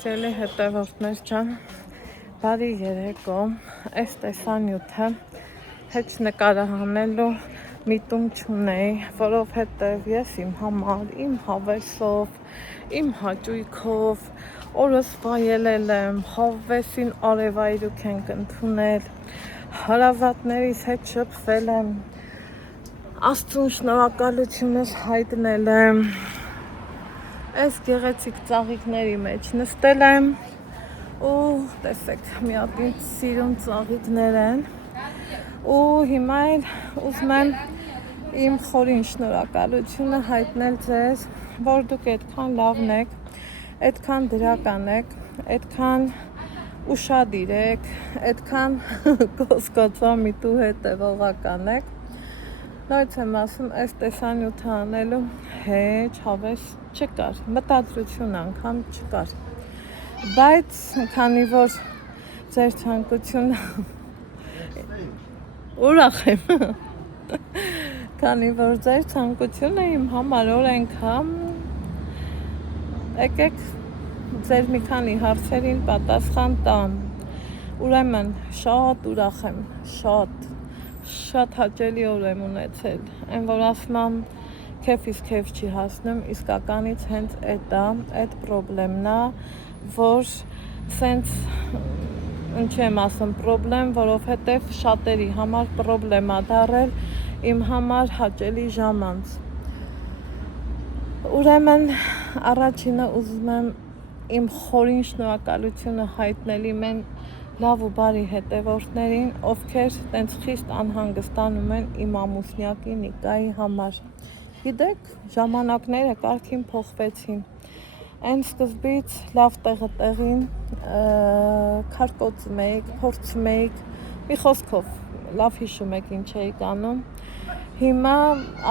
Սիրելի հետևորդներ ջան, բարի երեկո, այս տեսանյութը հետ նկարահանելու միտում չունեի, որովհետև ես իմ համար, իմ հավեսով, իմ հաճույքով օրս վայելել եմ, հավեսին արևայրուք ենք ընդունել, հարազատներիս հետ շփվել եմ, Աստծուն շնորհակալությունս հայտնել եմ, այս գեղեցիկ ծաղիկների մեջ նստել եմ ու տեսեք մի հատ ինձ սիրուն ծաղիկներ են ու հիմա էլ ուզում եմ իմ խորին շնորհակալությունը հայտնել ձեզ, որ դուք այդքան լավն եք, այդքան դրական եք, այդքան ուշադիր եք, այդքան կոսկոցամիտու հետևողական եք։ Նորից եմ ասում, այս տեսանյութը անելու հեչ հավես չկար, մտադրություն անգամ չկար, բայց քանի որ ձեր ցանկությունը ուրախ եմ, քանի որ ձեր ցանկությունը իմ համար օրենք է, եկեք ձեր մի քանի հարցերին պատասխան տամ, ուրեմն շատ ուրախ եմ, շատ հաճելի օր եմ ունեցել, այն որ ասում եմ քեֆից քեֆ չի հասնում, իսկականից հենց այդ պրոբլեմն է, որ սենց ինչի եմ ասում պրոբլեմ, որովհետև շատերի համար պրոբլեմ է դառել իմ համար հաճելի ժամանց։ Ուրեմն առաջինը ուզում եմ իմ խորին շնորհակալությունը հայտնել իմ լավ ու բարի հետևորդներին, ովքեր տենց խիստ անհանգստանում են իմ ամուսնյակի Նիկայի համար։ Գիտեք, ժամանակները կարգին փոխվեցին։ Այն սկզբից լավ տեղին քարկոծում էիք, փորձում էիք, մի խոսքով լավ հիշում եք ինչ էիք անում։ Հիմա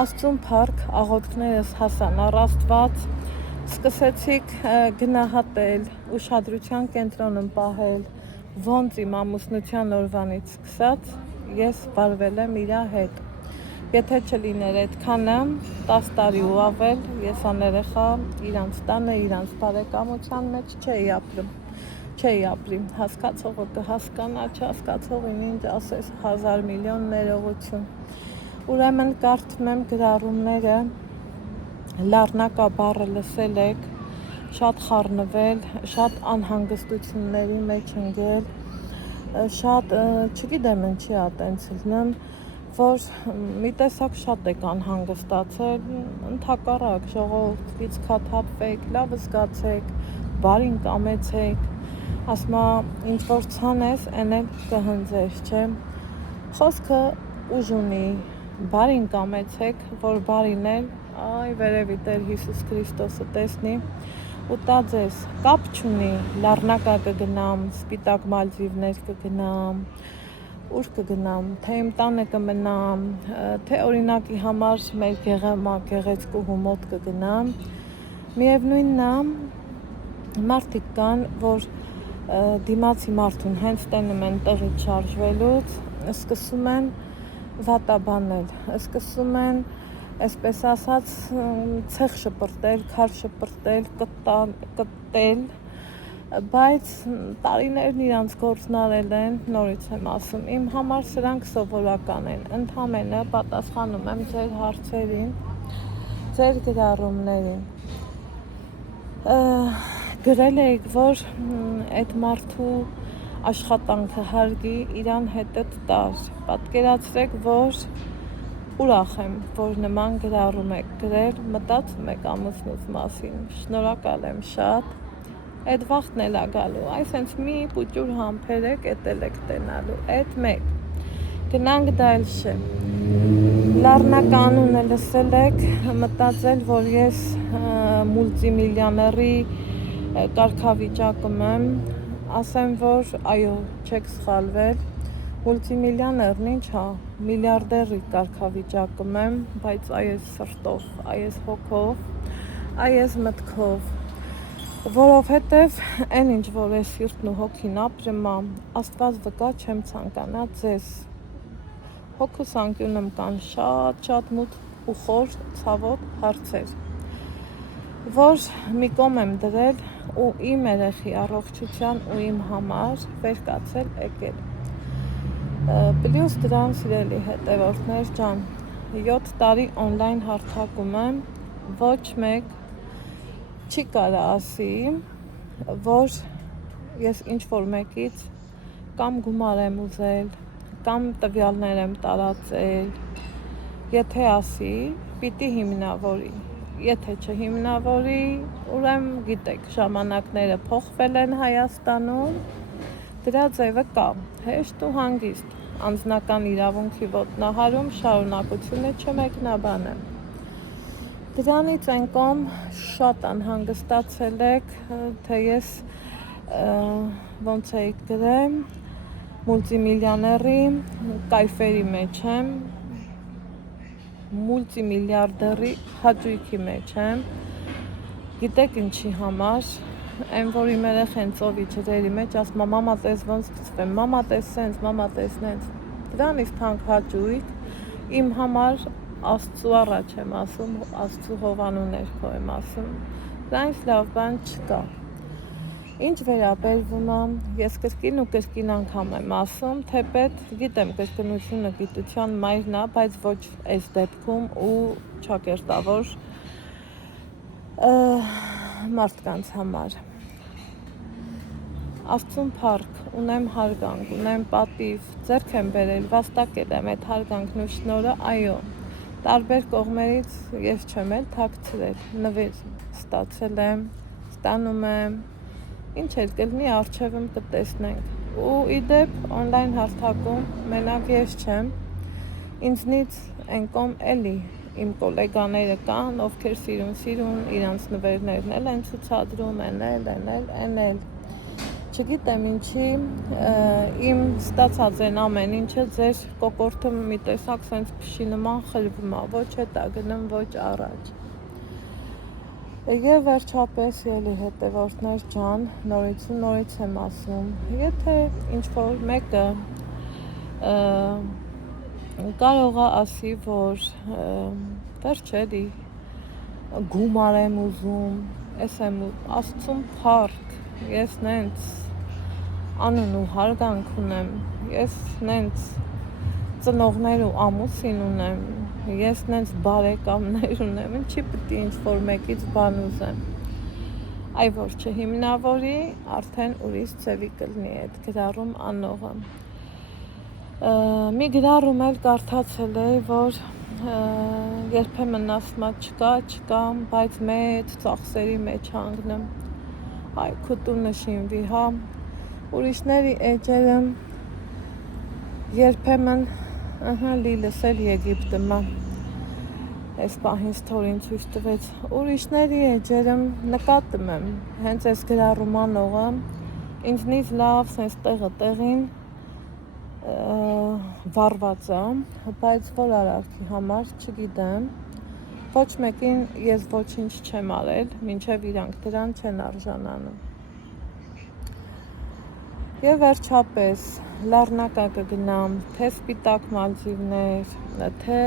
Աստծուն փառք, աղոթքներս հասան առ Աստված, սկսեցիք գնահատել, ուշադրության կենտրոնում պահել, ոնց իմ ամուսնության օրվանից սկսած ես վարվել եմ իր հետ։ Եթե չլիներ այդքանը 10 տարի ու ավել, ես աներեխա իրանց տանը, իրանց բարեկամության մեջ չէի ապրի, հասկացողը կհասկանա, չհասկացողին ինչ ասես 1000 միլիոն ներողություն։ Ուրեմն կարդում եմ գրառումները, լառնակա բառը լսել եք, շատ խառնվել, շատ անհանգստությունների մեջ ընկել, շատ չգիտեմ ինչի է տենց լինում, որ մի տեսակ շատ եք անհանգստացել, ընդհակառակ ժողովրդից քաթափվեք, լավ զգացեք, բարին կամեցեք, ասма ինչ որ ցանես, այն էլ կհնձես, չէ։ Խոսքը ուժ ունի, բարին կամեցեք, որ բարին էլ, այ վերևի Տեր Հիսուս Քրիստոսը տեսնի ու տա ձեզ, կապ չունի, լառնակա կգնամ, սպիտակ մալդիվներ կգնամ, ուր կգնամ, թե իմ տանը կմնամ, թե օրինակի համար մեր գեղեցկուհու մոտ կգնամ, միևնույնն է, մարդիկ կան, որ դիմացի մարդուն հենց տենում են տեղից շարժվելուց, սկսում են վատաբանել, սկսում են, այսպես ասած, ցեխ շպրտել, քար շպրտել, կտել, բայց տարիներն իրանց գործն արել են, նորից եմ ասում, իմ համար սրանք սովորական են, ընդամենը պատասխանում եմ ձեր հարցերին, ձեր գրառումներին։ Գրել էիք, որ այդ մարդու աշխատանքը հարգի, իրան հետդ տար, պատկերացրեք, որ ուրախ եմ, որ նման գրառում եք գրել, մտածում եք ամուսնուց մասին, շնորհակալ եմ շատ, այդ վաղտն էլ է գալու, այսենց մի պուճուր համբերեք, էտել եք տենալու, այդ մեկ, գնանք դալշե, լառնակա անունը լսել եք, մտածել, որ ես մուլտիմիլիոների կարգավիճակում եմ, ասեմ, որ այո, չեք սխալվել, մուլտիմիլիոներն ինչ է, միլիարդերի կարգավիճակում եմ, բայց այս սրտով, այս հոգով, այս մտքով, որովհետև այն ինչ որ է սիրտն ու հոգին ապրում է, Աստված վկա չեմ ցանկանա ձեզ, հոգուս անկյունում կան շատ մութ ու խոր ցավոտ հարցեր, որ մի կողմ եմ դրել, ու իմ երեխի առողջության ու իմ համար վեր կացել եկել։ Պլյուս դրան սիրելի հետևորդներ ջան, 7 տարի on-line հարթակում եմ, ոչ մեկ չի կարա ասի, որ ես ինչ-որ մեկից կամ գումար եմ ուզել, կամ տվյալներ եմ տարածել, եթե ասի, պիտի հիմնավորի, եթե չհիմնավորի, ուրեմն գիտեք, ժամանակները փոխվել են Հայաստանում, դրա ձևը կա, հեշտ ու հանգիստ, անձնական իրավունքի ոտնահարում շարունակությունը չմեկնաբանեմ։ Դրանից այն կողմ շատ անհանգստացել եք, թե ես ոնց էի գրեմ, մուլտիմիլիոների կայֆերի մեջ եմ, մուլտիմիլիարդերի հաճույքի մեջ եմ, գիտեք ինչի համար, այն որ իմ երեխեն ծովի ջրերի մեջ ասում է մամա տես ոնց գցվեմ, մամա տես սենց, մամա տես նենց, դրանից թանկ հաճույք իմ համար Աստծու առաջ եմ ասում, Աստծու հովանու ներքո եմ ասում, դրանից լավ բան չկա։ Ինչ վերաբերվում է, ես կրկին ու կրկին անգամ եմ ասում, թեպետ գիտեմ կրկնությունը գիտության մայրն է, բայց ոչ այս դեպքում ու ճակերտավոր մարդկանց համար։ Աստծուն փառք, ունեմ հարգանք, ունեմ պատիվ, ձեռք եմ բերել, վաստակել եմ այդ հարգանքն ու շնորհը, այո, տարբեր կողմերից ես չեմ էլ թաքցրել, նվեր ստացել եմ, ստանում եմ, ինչ էլ կլինի առջևում կտեսնենք։ Ու իդեպ on-line հարթակում մենակ ես չեմ, ինձնից այն կողմ էլի իմ կոլեգաները կան, ովքեր սիրուն, իրանց նվերներն էլ են ցուցադրում, էնել, չգիտեմ ինչի, իմ ստացած են ամեն ինչը ձեր կոկորդը մի տեսակ սենց փշի նման խրվում է, ոչ հետա գնում, ոչ առաջ։ Եվ վերջապես ելի հետևորդներ ջան, նորից եմ ասում, եթե ինչ-որ մեկը կարող է ասի, որ վերջ էլի գումար եմ ուզում, ես եմ Աստծուն փառք, ես նենց անուն ու հարգանք ունեմ, ես նենց ծնողներ ու ամուսին ունեմ, ես նենց բարեկամներ ունեմ, ինչի պիտի ինչ-որ մեկից բան ուզեմ, այ որ չհիմնավորի, արդեն ուրիշ ձևի կլինի այդ գրառում անողը։ Մի գրառում էլ կարդացել էի, որ երբեմն ասում չկա, բայց մեծ ծախսերի մեջ հանգնեմ, այ քուտունը շինվի, հա, ուրիշների էջերը երբեմն լիլս էլ Եգիպտը այս պահին ստորին ցույց տվեց, ուրիշների էջերը նկատում եմ, հենց այս գրառումանողը ինձնից լավ սենց տեղին վարված է, բայց որ արարքի համար չգիտեմ, ոչ մեկին ես ոչինչ չեմ արել, մինչև իրանք դրան չեն արժանանում։ Եվ վերջապես լեռնակա կգնամ, թե սպիտակ մալդիվներ, թե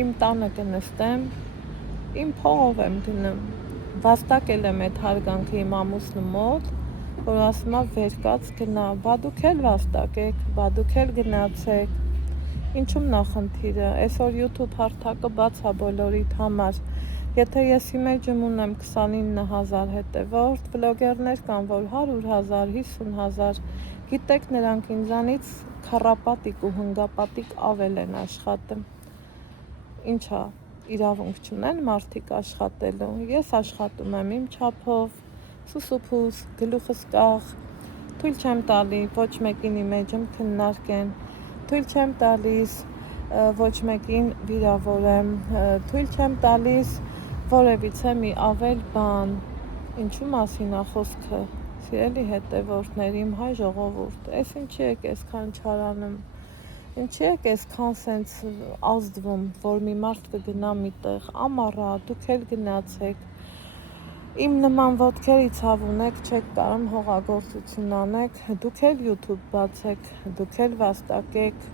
իմ տանը կնստեմ, իմ փողով եմ գնում, վաստակել եմ այդ հարգանքը իմ ամուսնու մոտ, որ ասում է վեր կաց գնա, բա դուք էլ վաստակեք, բա դուք էլ գնացեք, ինչում նախնդիրը, այսօր YouTube հարթակը բաց է բոլորիդ համար, եթե ես իմեջում ունեմ 29,000 հետևորդ, վլոգերներ կան, որ 100,000, 50,000, գիտեք նրանք ինձանից քառապատիկ ու հնգապատիկ ավել են աշխատում, ինչա, իրավունք չունեն մարդիկ աշխատելու, ես աշխատում եմ իմ չափով, սուսուփուս, գլուխս կախ, թույլ չեմ տալի ոչ մեկին իմեջում քննարկեն, թույլ չեմ տալիս ոչ մեկին վիրավորեմ, թույլ չեմ տալիս որևիցե մի ավել բան, ինչու մասին է խոսքը, սիրելի հետևորդներ, իմ հայ ժողովուրդ, այս ինչի եք այսքան չարանում, ինչի եք այսքան սենց ազդվում, որ մի մարդ կգնա միտեղ, ամառա, դուք էլ գնացեք, իմ նման ոտքերի ցավ ունեք, չեք կարում հողագործություն անեք, դուք էլ YouTube բացեք, դուք էլ վաստակեք,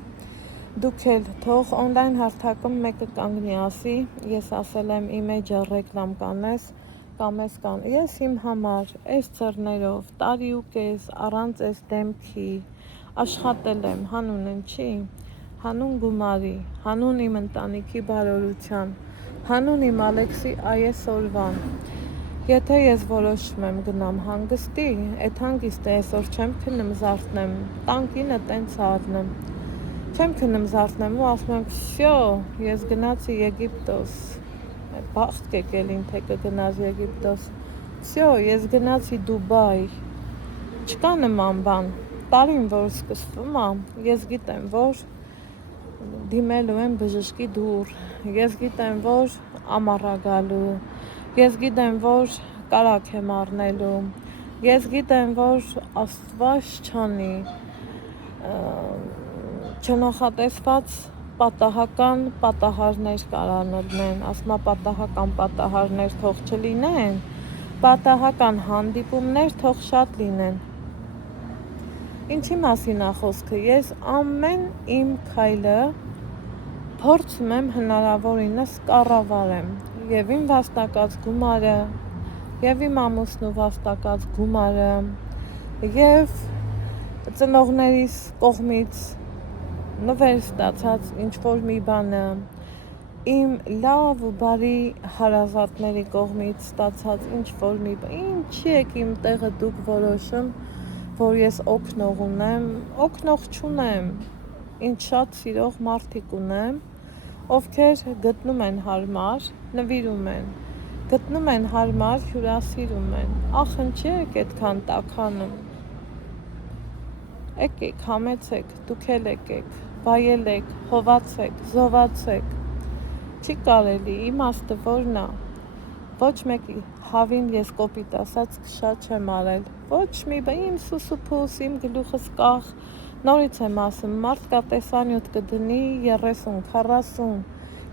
դուք էլ թող on-line հարթակում մեկը կանգնի ասի, ես ասել եմ իմեջը ռեկլամ կանես, կամ ես կան, ես իմ համար այս ծռներով տարի ու կես առանց այս դեմքի աշխատել եմ հանուն ինչի, հանուն գումարի, հանուն իմ ընտանիքի բարօրության, հանուն իմ Ալեքսի այսօրվան։ Եթե ես որոշում եմ գնամ հանգստի, այդ հանգիստը այսօր չեմ քնում զարթնեմ, տանկինը տենց առնեմ, չեմ քնում զարթնեմ ու ասում եմ վсё, ես գնացի Եգիպտոս, բախտ եկելին թե կգնաս Եգիպտոս, վсё, ես գնացի Դուբայ, չկա նման բան, տարին որ սկսվում է, ես գիտեմ, որ դիմելու եմ բժշկի դուռ, ես գիտեմ, որ ամառ է գալու, ես գիտեմ, որ կարակ եմ առնելու, ես գիտեմ, որ Աստված չանի չնախատեսված պատահական պատահարներ կարան լինեն, ասма պատահական պատահարներ թող չլինեն, պատահական հանդիպումներ թող շատ լինեն։ Ինչի մասին է խոսքը, ես ամեն իմ քայլը փորձում եմ հնարավորինս կառավարեմ, եւ իմ վաստակած գումարը, եւ իմ ամուսնու վաստակած գումարը, եւ ծնողներիս կողմից նվեր ստացած ինչ-որ մի բանը, իմ լավ ու բարի հարազատների կողմից ստացած ինչ-որ մի բան, ինչի եք իմ տեղը դուք որոշում, որ ես օգնող ունեմ, օգնող չունեմ, ինձ շատ սիրող մարդիկ ունեմ, ովքեր գտնում են հարմար, նվիրում են, գտնում են հարմար, հյուրասիրում են, ախ ինչի եք այդքան տաքանում, եկեք, համեցեք, դուք էլ եկեք, վայելեք, հովացեք, զովացեք, չի կարելի, իմաստը որն է, ոչ մեկի հավին ես կոպիտ ասած քշած չեմ արել, ոչ մի բան, իմ սուսուփուս, իմ գլուխս կախ, նորից եմ ասում, մարդկա տեսանյութ կդնի 30, 40,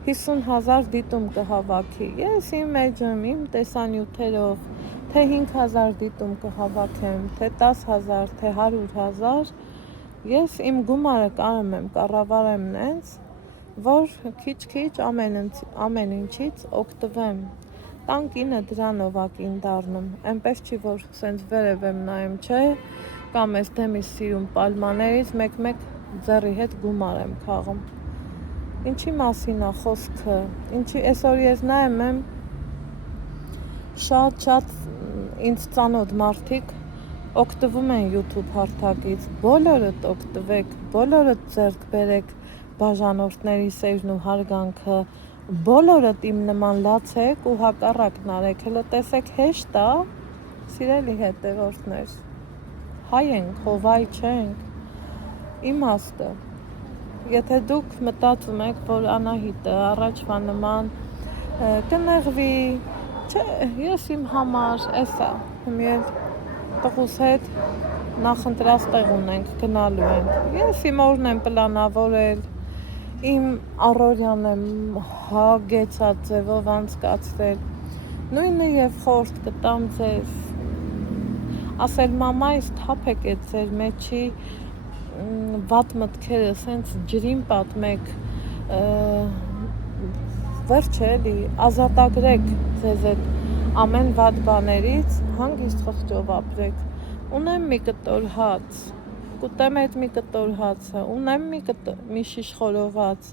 50 հազար դիտում կհավաքի, ես իմ էջում, իմ տեսանյութերով, թե 5,000 դիտում կհավաքեմ, թե 10,000, թե 100,000, ես իմ գումարը կարում եմ կառավարեմ նենց, որ քիչ-քիչ ամեն ինչից օգտվեմ, տանկինը դրանով ակին դառնում, այնպես չի, որ սենց վերև եմ նայում, չէ, կամ ես դեմիս սիրում պալմաներից մեկ-մեկ ձեռի հետ գումար եմ քաղում։ Ինչի մասին է խոսքը, ինչի այսօր ես նայում եմ շատ ինձ ծանոթ մարդիկ օգտվում են YouTube հարթակից, բոլորդ օգտվեք, բոլորդ ձեռք բերեք բաժանորդների սերն ու հարգանքը, բոլորդ իմ նման լացեք ու հակառակն արեք, հլը տեսեք հեշտ է, սիրելի հետևորդներ, հայ ենք, հովայ չենք, իմաստը, եթե դուք մտածում եք, որ Անահիտը առաջվա նման կնեղվի, չէ, ես իմ համար, էսա, միել տղուս հետ նախընտրած տեղ ունենք, գնալու ենք, ես իմ օրն եմ պլանավորել, իմ առօրյան եմ հագեցած ձևով անցկացրել, նույնը եւ խորտ կտամ ձեզ, ասել մամայիս թափեք այդ ձեր մեջի վատ մտքերը, սենց ջրին պատմեք, վերջ էլի, ազատագրեք ձեզ այդ ամեն վատ բաներից, հանգիստ խղճով ապրեք, ունեմ մի կտոր հաց, կուտեմ այդ մի կտոր հացը, ունեմ մի շիշ խորոված,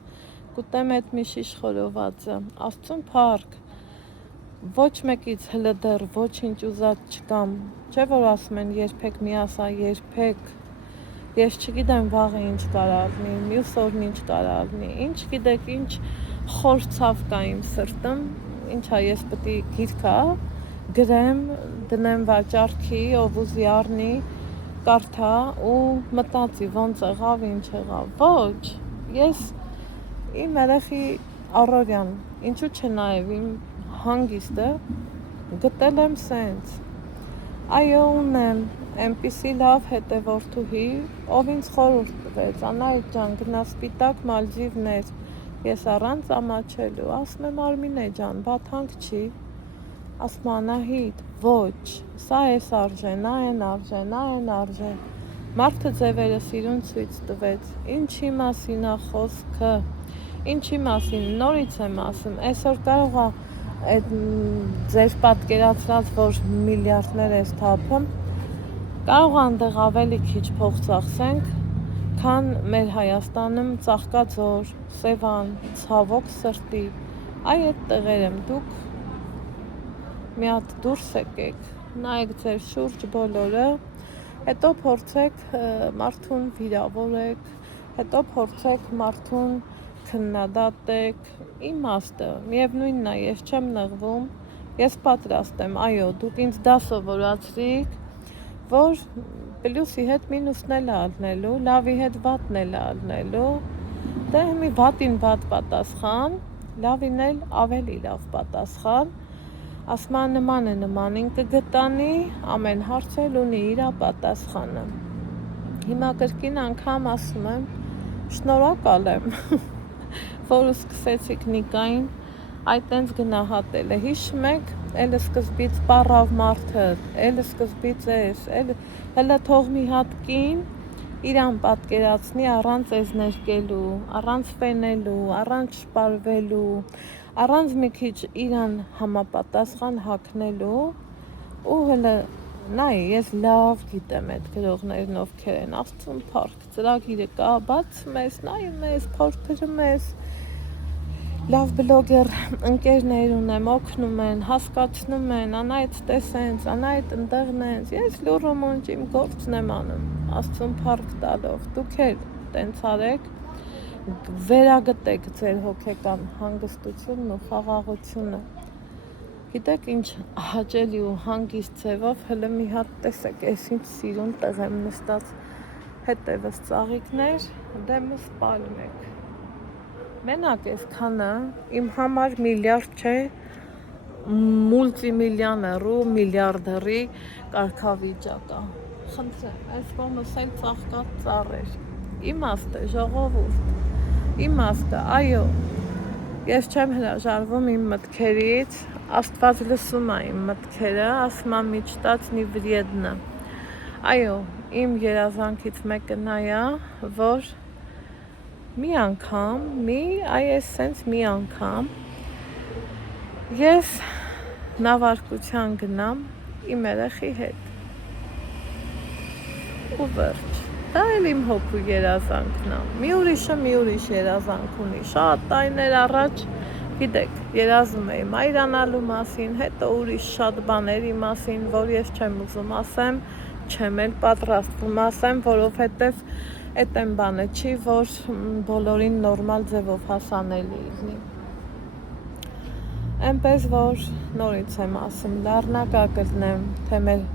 կուտեմ այդ մի շիշ խորովածը, Աստծուն փառք, ոչ մեկից հլը դեռ ոչինչ ուզած չկամ, չէ որ ասում են երբեք մի ասա, երբեք, ես չգիտեմ վաղը ինչ կարա լինի, մյուս օրն ինչ կարա լինի, ինչ գիտեք, ինչ խոր ցավ կա իմ սրտում, ինչա ես պետք է գիրքա գրեմ, դնեմ վաճառքի, ով ուզի առնի, կարդա ու մտածի ոնց եղավ, ինչ եղավ, ոչ, ես իմ երեխի առօրյան, ինչու՞ չէ նաև իմ հանգիստը գտել եմ սենց, այո ունեմ, այնպիսի լավ հետևորդուհի, ով ինձ խորհուրդ տվեց, Անահիտ ջան, գնա սպիտակ Մալդիվներ, ես առանց ամաչելու, ասում եմ Արմինե ջան, բա թանկ չի, ասում Անահիտ, ոչ, սա էս արժե, նա են արժե, նա են արժե, մարդը ձևերը սիրուն ցույց տվեց, ինչի մասին է խոսքը, ինչի մասին, նորից եմ ասում, այսօր կարող է այդ ձեր պատկերացրած, որ միլիարդներ է թափը, կարող այնտեղ ավելի քիչ փող ծախսենք, քան մեր Հայաստանում Ծաղկաձոր, Սևան, ցավոք սրտի, այդ տեղեր եմ դուք մի հատ դուրս եկեք, նայեք ձեր շուրջ բոլորը, հետո փորձեք մարդուն վիրավորեք, հետո փորձեք մարդուն քննադատեք, իմաստը, միևնույնն է, ես չեմ նեղվում, ես պատրաստ եմ, այո, դուք ինձ դա սովորացրիք, որ պլյուսի հետ մինուսն էլ ալնելու, լավի հետ վատն էլ ալնելու, դե մի վատին վատ պատասխան, լավին էլ ավելի լավ պատասխան, ասма նման է նմանին կգտանի, ամեն հարց էլ ունի իր պատասխանը։ Հիմա կրկին անգամ ասում եմ, շնորհակալ եմ, որ սկսեցիք Նիկային այդ տենց գնահատել է, հիշում եք, էլը սկզբից պառավ մարդը, էլը սկզբից էս, հələ թող մի հատ կին իրան պատկերացնի առանց էզ ներկելու, առանց ֆենելու, առանց շպարվելու, առանց մի քիչ իրան համապատասխան հագնելու ու հələ նայ, ես լավ գիտեմ այդ գրողներն ովքեր են, Աստծուն փառք, ծրագիրը կա, բացում ես, նայում ես, փորփրում ես, լավ բլոգեր ընկերներ ունեմ, օգնում են, հասկացնում են, անայդ տեսենց, անայդ ընդեղն ես, ես լուրում ունջ իմ գործն եմ անում, Աստծուն փառք տալով, դուք էլ տենց արեք, վերագտեք ձեր հոգեկան հանգստությունն ու խաղաղությունը, գիտեք ինչ հաճելի ու հանգիստ ձևով հələ մի հատ տեսեք, ես ինչ սիրուն տեղ եմ նստած, հետևս ծաղիկներ, դեմս պալմեք, մենակ այսքանը իմ համար միլիարդ չէ, մուլտիմիլիոներու, միլիարդերի կարգավիճակ է, խնդրեմ, այս կողմս էլ ծաղկած ծառեր, իմաստ է, ժողովուրդ, իմաստը, այո, ես չեմ հրաժարվում իմ մտքերից, Աստված լսում է իմ մտքերը, ասում է միջտած նի վրեդնը, այո, իմ երազանքից մեկը նա է, որ մի անգամ, այս սենց մի անգամ, ես նավարկության գնամ իմ երեխի հետ, ու վերջ, դա էլ իմ հոգու երազանքն է, մի ուրիշը մի ուրիշ երազանք ունի, շատ տարիներ առաջ, գիտեք, երազում էի մայրանալու մասին, հետո ուրիշ շատ բաների մասին, որ ես չեմ ուզում ասեմ, չեմ էլ պատրաստվում ասեմ, որովհետև այդ այն բանը չի, որ բոլորին նորմալ ձևով հասանելի լինի։ Այնպես որ նորից եմ ասում, լառնակա կլնեմ, թե մեր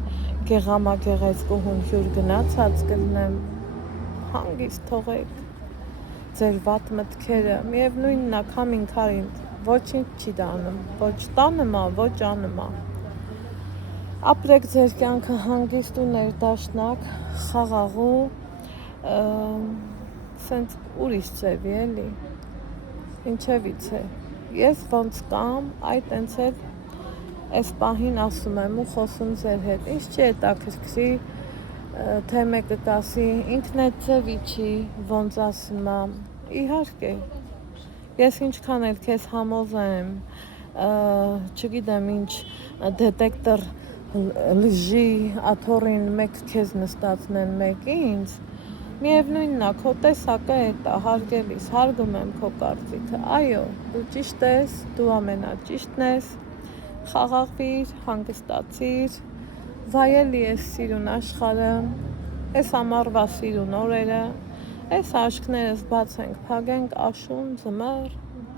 գեղամագեղեցկու հունջուր գնացած կլնեմ, հանգիստ թողեք ձեր վատ մտքերը, միևնույնն է քամին քարին, ոչինչ չի դանում, ոչ տանում է, ոչ անում է, ապրեք ձեր կյանքը հանգիստ ու ներդաշնակ, խաղաղու, սենց ուրիշ ձևի էլի, ինչևից է, ես ոնց կամ, այդ ենց էլ այս պահին ասում եմ ու խոսում ձեր հետ, ինչ չի հետաքրքրի, թե մեկը կասի, ինքն այդ ձևի չի, ոնց ասում է, իհարկե, ես ինչքան էլ քեզ համոզեմ, չգիտեմ ինչ, դետեկտոր լժի աթորին մեկ քեզ նստացնեն, մեկ ինձ, միևնույնն է, քո տեսակը էտ է, հարգելիս, հարգում եմ քո կարծիքը, այո, դու ճիշտ ես, դու ամենաճիշտն ես, խաղաղվիր, հանգստացիր, վայելի ես սիրուն աշխարհը, այս ամառվա սիրուն օրերը, այս աշկներս բացենք, փագենք աշուն, ձմեռ,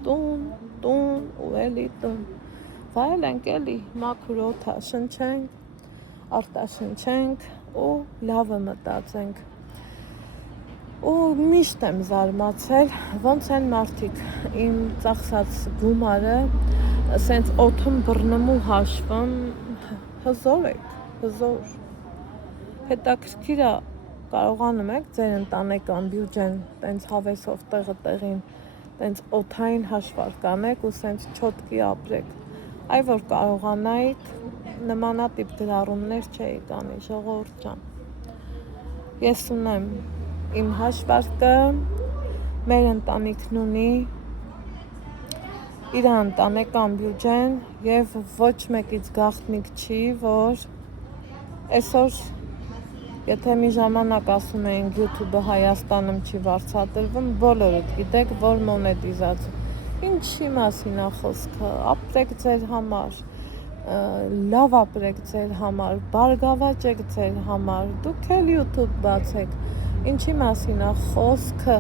տուն ու էլի տուն, վայելենք էլի մաքուր օդա, շնչենք, արտաշնչենք ու լավը մտածենք, ու միշտ եմ զարմացել, ոնց են մարդիկ իմ ծախսած գումարը, սենց օդում բռնում ու հաշվում, հզոր եք, հզոր, հետաքրքիր է, կարողանում եք ձեր ընտանեկան բյուջեն տենց հավեսով տեղը տեղին տենց օդային հաշվարկ անեք ու սենց չոտկի ապրեք, այ որ կարողանայիք նմանատիպ գրառումներ չէիք անի, ժողովուրդ ջան, ես ունեմ իմ հաշվարկը, մեր ընտանիքն ունի, իրան տանեկան բյուջեն եւ ոչ մեկից գաղտնիք չի, որ այսօր եթե մի ժամանակ ասում էին YouTube-ը Հայաստանում չի վարձատրվում, բոլորդ գիտեք, որ մոնետիզացիա։ Ինչի մասին է խոսքը, ապրեք ձեր համար, լավ ապրեք ձեր համար, բարգավաճեք ձեր համար, դուք էլ YouTube բացեք, ինչի մասին է խոսքը,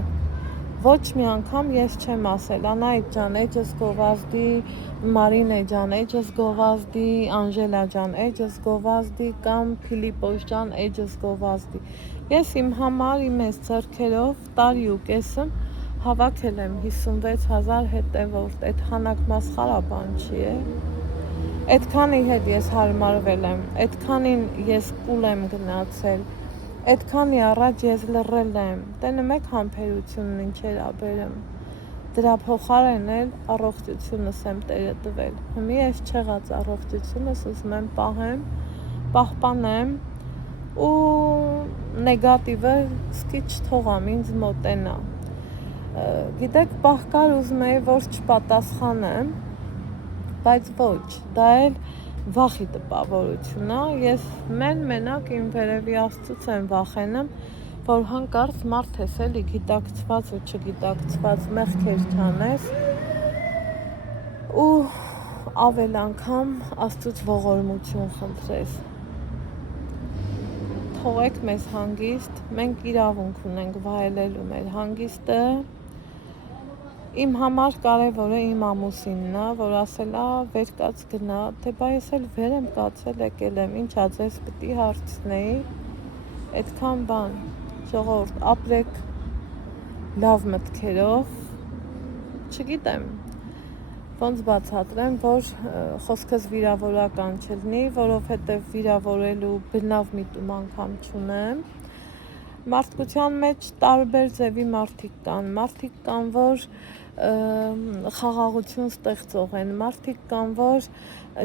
ոչ մի անգամ ես չեմ ասել, Անահիտ ջան, էջս գովազդի, Մարինե ջան, էջս գովազդի, Անժելա ջան, էջս գովազդի, կամ Փիլիպոս ջան, էջս գովազդի, ես իմ համար իմ այս ձեռքերով տարի ու կեսում հավաքել եմ 56,000 հետևորդ, այդ հանակ մասխարա բան չի է, այդքանի հետ ես հարմարվել եմ, այդքանին ես կուլ եմ գնացել, այդքանի առաջ ես լռել եմ, տենը մեկ համբերությունն ինչեր աբերեմ, դրա փոխարեն էլ առողջությունս եմ տերը տվել, հիմի ես չեղած առողջությունս ուզում եմ պահեմ, պահպանեմ ու նեգատիվը սկի չթողամ ինձ մոտենա, գիտեք պահկար ուզում էի, որ չպատասխանեմ, բայց ոչ, դա էլ վախի տպավորություն է, ես մենակ իմ վերևի Աստծուց եմ վախենում, որ հանկարծ մարդ ես էլի գիտակցված ու չգիտակցված մեղքեր չանես ու ավել անգամ Աստծուց ողորմություն խնդրես, թողեք մեզ հանգիստ, մենք իրավունք ունենք վայելելու մեր հանգիստը, իմ համար կարևորը իմ ամուսինն է, որ ասել է վեր կաց գնա, թե բա ես էլ վեր եմ կացել եկել եմ, ինչա ձեզ պիտի հարցնեի, այդքան բան, ժողովուրդ, ապրեք լավ մտքերով, չգիտեմ, ոնց բացատրեմ, որ խոսքս վիրավորական չլինի, որովհետև վիրավորելու բնավ միտում անգամ չունեմ, մարդկության մեջ տարբեր ձևի մարդիկ կան, որ խաղաղություն ստեղծող են, մարդիկ կան, որ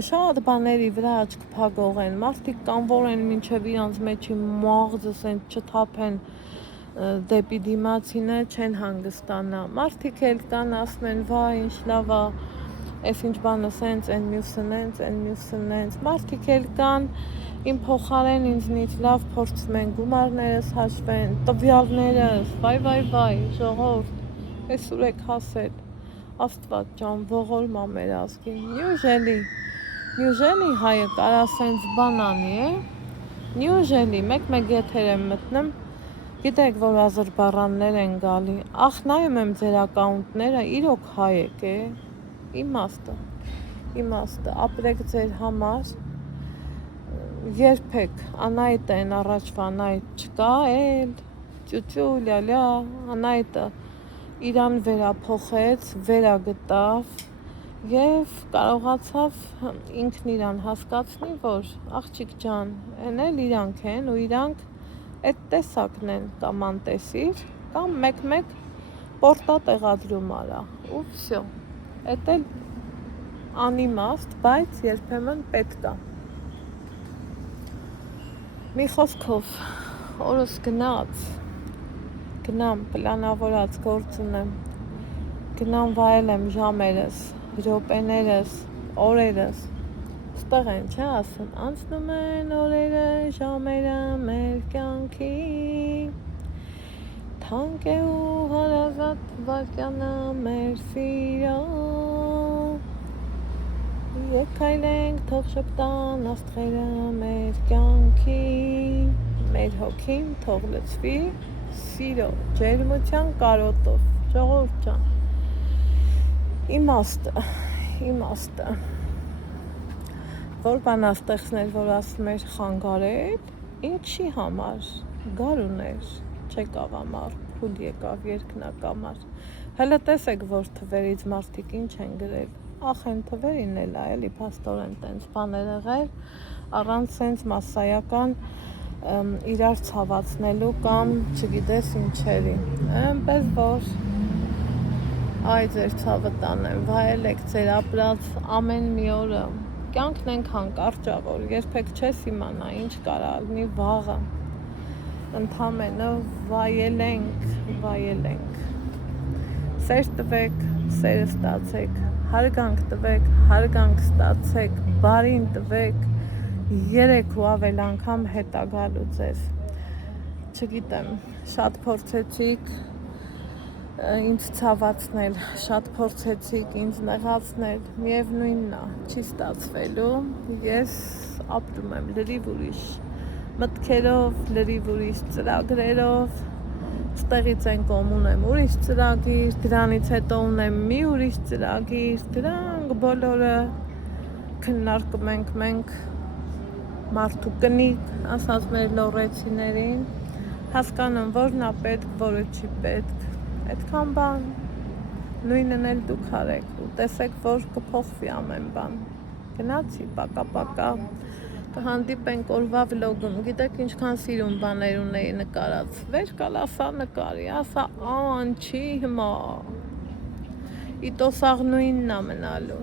շատ բաների վրա աչք փակող են, մարդիկ կան, որ են մինչև իրանց մեջի մաղձս են չթափեն դեպի դիմացինը չեն հանգստանա, մարդիկ էլ կան, ասում են, վայ, ինչ լավ է, այս ինչ բանը սենց, են մյուսը նենց, մարդիկ էլ կան, իմ փոխարեն ինձնից լավ փորձում են գումարներս հաշվեն, տվյալներս, վայ, ժողովուրդ, ես ուրեք հասել, Աստված ջան, ողորմա մեր ազգին, նյուժելի հայը կարա սենց բան անի է, նյուժելի, մեկ եթեր եմ մտնում, գիտեք, որ ազրբարաններ են գալի, ախ նայում եմ ձեր ակաունտները, իրոք հայ եք է, իմաստը, ապրեք ձեր համար, երբեք Անահիտը են առաջվա Անահիտ չկա էլ, ճուճու, լյալյա, Անահիտը իրան վերափոխեց, վերագտավ և կարողացավ ինքն իրան հասկացնի, որ աղջիկ ջան, են էլ իրանք են ու իրանք այդ տեսակն են կամ անտեսիր, կամ մեկ պորտա տեղադրում արա ու վսյո, այդ էլ անիմաստ, բայց երբեմն պետք է Մի խոսքով, օրս գնամ պլանավորած գործ ունեմ, գնամ վայելեմ ժամերս, րոպեներս, օրերս, ստեղ են չէ ասում, անցնում են օրերը, ժամերը մեր կյանքի, թանկ է ու հարազատ վայրկյանը մեր սիրո, Եքայլենք թող շպտան աստղերը մեր կյանքի, մեր հոգին թող լցվի սիրո, ջերմության կարոտով, ժողովուրդ ջան, իմաստը, որ բանաստեղծներ, որ ասում էր խանգարել, ինչի համար, գար ուներ, չեկավ ամառ, փուլ եկավ երկնակամար, հələ տեսեք, որ թվերից մարդիկ ինչ են գրել, ախ են թվերին էլ էլի փաստորեն տենց բաներ եղել առանց սենց մասսայական իրար ցավացնելու կամ չգիտես ինչերի այնպես որ այ ձեր ցավը տանեմ վայելեք ձեր ապրած ամեն մի օրը կյանքն այնքան կարճ է որ երբեք չես իմանա ինչ կարա լինի վաղը ընդամենը վայելենք սեր տվեք սերը ստացեք, հարգանք տվեք, հարգանք ստացեք, բարին տվեք, 3 ու ավել անգամ հետա գալու ձեզ։ Չգիտեմ, շատ փորձեցիք ինձ ցավացնել, շատ փորձեցիք ինձ նեղացնել, միևնույնն է, չի ստացվելու, ես ապրում եմ լրիվ ուրիշ մտքերով, լրիվ ուրիշ ծրագրերով, ստեղից են կողմ ունեմ ուրիշ ծրագիր, դրանից հետո ունեմ մի ուրիշ ծրագիր, դրանք բոլորը քննարկում ենք մենք մարդու կնիկ, ասած մեր լոռեցիներին, հասկանում որն է պետք, որը չի պետք, այդքան բան, նույնն էլ դուք արեք ու տեսեք, որ կփոխվի ամեն բան, գնացի, պակա, կհանդիպենք օրվա վլոգում, գիտեք ինչքան սիրուն բաներ ունեի նկարած, վեր կալ ասա նկարի, ասա ան չի հիմա, իտոսաղ նույնն է մնալու,